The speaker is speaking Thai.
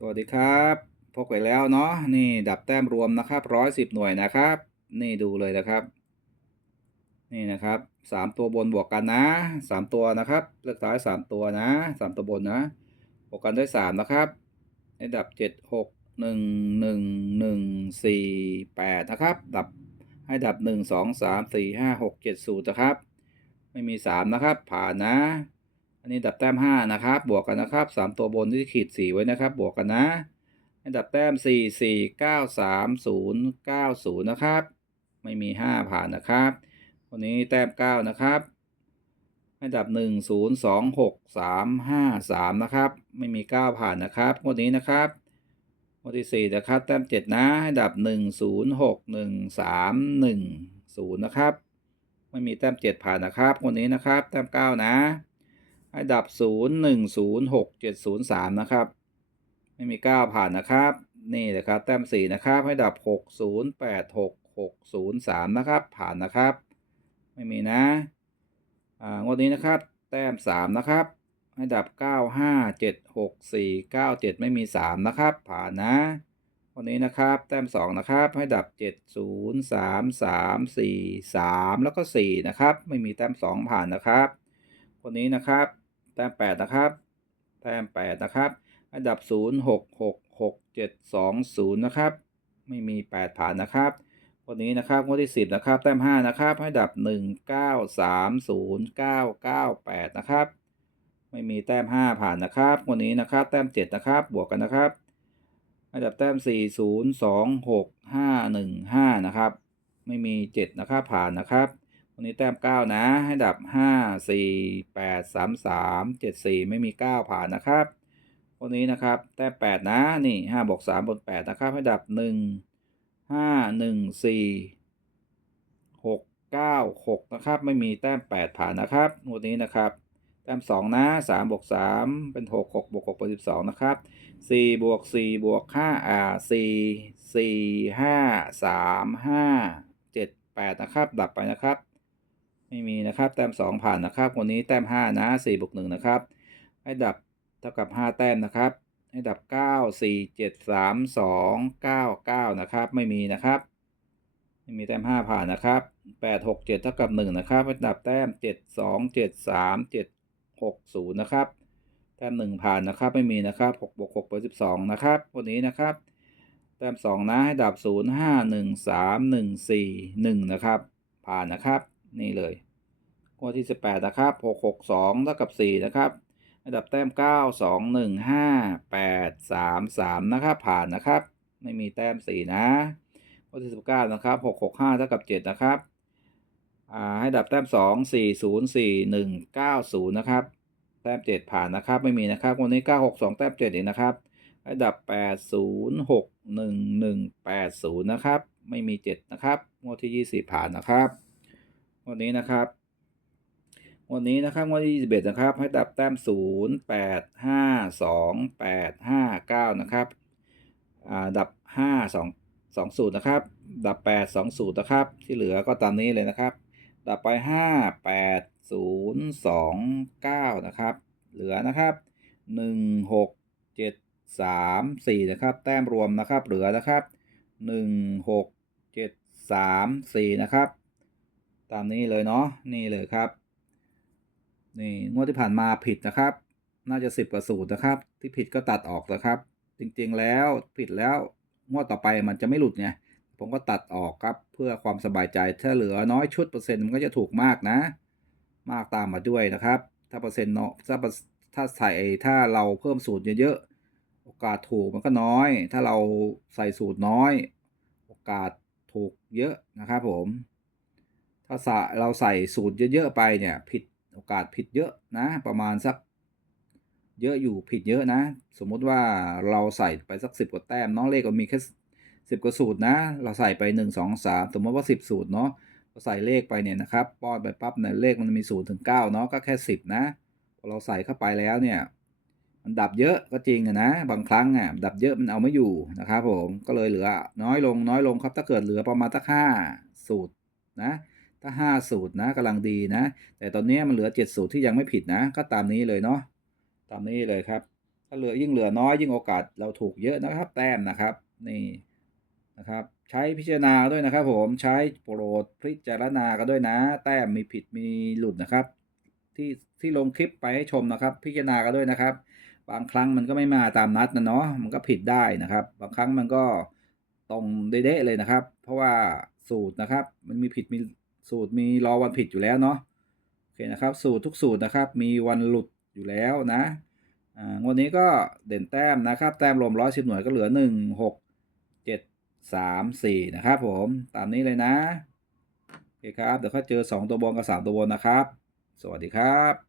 สวัสดีครับ พบกันแล้วเนาะนี่ดับแต้มรวมนะครับร้อยสิบหน่วยนะครับ นี่ดูเลยนะครับ นี่นะครับสามตัวบนบวกกันนะสามตัวนะครับเลขท้ายสามตัวนะสามตัวบนนะบวกกันด้วยสามนะครับให้ดับเจ็ดหกหนึ่งหนึ่งหนึ่งสี่แปดนะครับ ดับให้ดับหนึ่งสองสามสี่ห้าหกเจ็ดศูนย์นะครับ ไม่มีสามนะครับ ผ่านนะ อันนี้ดับแต้มห้านะครับ บวกกันนะครับสามตัวบนที่ขีดสีไว้นะครับ บวกกันนะให้ดับแต้มสี่สี่เก้าสามศูนย์เก้าศูนย์นะครับ ไม่มีห้าผ่านนะครับวันนี้แต้มเก้านะครับให้ดับหนึ่งศูนย์สองหกสามห้าสามนะครับ ไม่มีเก้าผ่านนะครับงวดนี้นะครับงวดที่สี่นะครับ แต้มเจ็ดนะให้ดับหนึ่งศูนย์หกหนึ่งสามหนึ่งศูนย์นะครับ ไม่มีแต้มเจ็ดผ่านนะครับงวดนี้นะครับ แต้มเก้านะ ให้ดับ 0 1 0 6 7 0 3 นะครับ ไม่มี 9 ผ่านนะครับ นี่นะครับ แต้ม 4 นะครับ ให้ดับ 6 0 8 6 6 0 3 นะครับ ผ่านนะครับ ไม่มีนะ อ่างวดนี้นะครับ แต้ม 3 นะครับ ให้ดับ 9 5 7 6 4 9 7 ไม่มี 3 นะครับ ผ่านนะวันนี้นะครับแต้ม2นะครับให้ดับ 7 0 3 3 4 3 แล้วก็ 4 นะครับ ไม่มีแต้ม 2 ผ่านนะครับ คนนี้นะครับ แต้ม8นะครับ แต้ม8นะครับ อันดับ0 6 6 6 7 2 0นะครับ ไม่มี8ผ่านนะครับวันนี้นะครับงวดที่10นะครับ แต้ม5นะครับ ให้ดับ1 9 3 0 9 9 8นะครับ ไม่มีแต้ม5ผ่านนะครับวันนี้นะครับ แต้ม7นะครับ บวกกันนะครับอันดับแต้ม4 0 2 6 5 1 5นะครับ ไม่มี7นะครับ ผ่านนะครับ วันนี้แต้ม9นะ ให้ดับ5 4 8 3 3 7 4ไม่มี9ผ่านนะครับวันนี้นะครับแต้ม8นะนี่5บวก3บน8นะครับให้ดับ1 5 1 4 6 9 6นะครับไม่มีแต้ม8ผ่านนะครับวันนี้นะครับแต้ม2นะ3บวก3เป็น6 6บวก6เป็น12นะครับ4บวก4บวก5อ่า4 4 5 3 5 7 8นะครับ ดับไปนะครับ ไม่มีนะครับ แต้ม 2 ผ่านนะครับ วันนี้แต้ม 5 นะ4บวก1นะครับ ให้ดับเท่ากับ 5 แต้มนะครับ ให้ดับ 9 4 7 3 2 9 9 นะครับ ไม่มีนะครับ ไม่มีแต้ม 5 ผ่านนะครับ 8 6 7 เท่ากับ 1 นะครับ ให้ดับแต้ม 7 2 7 3 7 6 0 นะครับ แต้ม 1 ผ่านนะครับ ไม่มีนะครับ6บวก6เป็น12 นะครับ วันนี้นะครับ แต้ม 2 นะ ให้ดับ 0 5 1 3 1 4 1 นะครับ ผ่านนะครับ นี่เลยงวดที่ 18 นะครับ 6 6 2เท่ากับ 4 นะครับระดับแต้ม 9 2 1 5 8 3 3 นะครับ ผ่านนะครับ ไม่มีแต้ม 4 นะงวดที่ 19 นะครับ 6 6 5เท่ากับ 7 นะครับอ่าให้ดับแต้ม 2 4 0 4 1 9 0 นะครับ แต้ม 7 ผ่านนะครับ ไม่มีนะครับวันนี้ 9 6 2 แต้ม 7 อีกนะครับให้ดับ 8 0 6 1 1 8 0 นะครับ ไม่มี 7 นะครับงวดที่ 20 ผ่านนะครับ วันนี้นะครับวันนี้นะครับงวดที่ 21 นะครับ ให้ดับแต้ม 0 8 5 2 8 5 9 นะครับอ่าดับ 5 2 2 0 นะครับ ดับ 8 2 0 นะครับ ที่เหลือก็ตามนี้เลยนะครับ ดับไป 5 8 0 2 9 นะครับ เหลือนะครับ 1 6 7 3 4 นะครับ แต้มรวมนะครับ เหลือนะครับ 1 6 7 3 4 นะครับ ตามนี้เลยเนาะนี่เลยครับนี่งวดที่ผ่านมาผิดนะครับ น่าจะสิบกว่าสูตรนะครับ ที่ผิดก็ตัดออกนะครับ จริงๆแล้วผิดแล้วงวดต่อไปมันจะไม่หลุดไงผมก็ตัดออกครับเพื่อความสบายใจถ้าเหลือน้อยชุดเปอร์เซ็นต์มันก็จะถูกมากนะ มากตามมาด้วยนะครับ ถ้าเปอร์เซ็นต์เนาะถ้าเปอร์ถ้าใส่ถ้าเราเพิ่มสูตรเยอะๆโอกาสถูกมันก็น้อย ถ้าเราใส่สูตรน้อย โอกาสถูกเยอะนะครับผม ถ้าส่เราใส่สูตรเยอะๆไปเนี่ยผิดโอกาสผิดเยอะนะประมาณสักเยอะอยู่ผิดเยอะนะ สมมุติว่าเราใส่ไปสักสิบกว่าแต้มเนาะเลขก็มีแค่สิบกว่าสูตรนะ เราใส่ไปหนึ่งสองสามสมมติว่าสิบสูตรเนาะเราใส่เลขไปเนี่ยนะครับป้อนไปปั๊บเนี่ยเลขมันมีศูนย์ถึงเก้าเนาะก็แค่สิบนะพอเราใส่เข้าไปแล้วเนี่ยมันดับเยอะก็จริงอะนะ บางครั้งอะดับเยอะมันเอาไม่อยู่นะครับผมก็เลยเหลือน้อยลงน้อยลงครับถ้าเกิดเหลือประมาณสักห้าสูตรนะ ถ้าห้าสูตรนะกำลังดีนะ แต่ตอนนี้มันเหลือเจ็ดสูตรที่ยังไม่ผิดนะ ก็ตามนี้เลยเนาะตามนี้เลยครับ ถ้าเหลือยิ่งเหลือน้อยยิ่งโอกาสเราถูกเยอะนะครับ แต้มนะครับนี่นะครับ ใช้พิจารณาด้วยนะครับ ผมใช้โปรดพิจารณากันด้วยนะ แต้มมีผิดมีหลุดนะครับ ที่ที่ลงคลิปไปให้ชมนะครับ พิจารณากันด้วยนะครับ บางครั้งมันก็ไม่มาตามนัดนะเนาะมันก็ผิดได้นะครับ บางครั้งมันก็ตรงเด๊ะเลยนะครับ เพราะว่าสูตรนะครับ มันมีผิดมี สูตรมีรอวันผิดอยู่แล้วเนาะโอเคนะครับ สูตรทุกสูตรนะครับ มีวันหลุดอยู่แล้วนะอ่างวดนนี้ก็เด่นแต้มนะครับ แต้มรวมร้อยสิบหน่วยก็เหลือหนึ่งหกเจ็ดสามสี่นะครับผมตามนี้เลยนะ โอเคครับ เดี๋ยวเขาเจอสองตัวบนกับสามตัวบนนะครับ สวัสดีครับ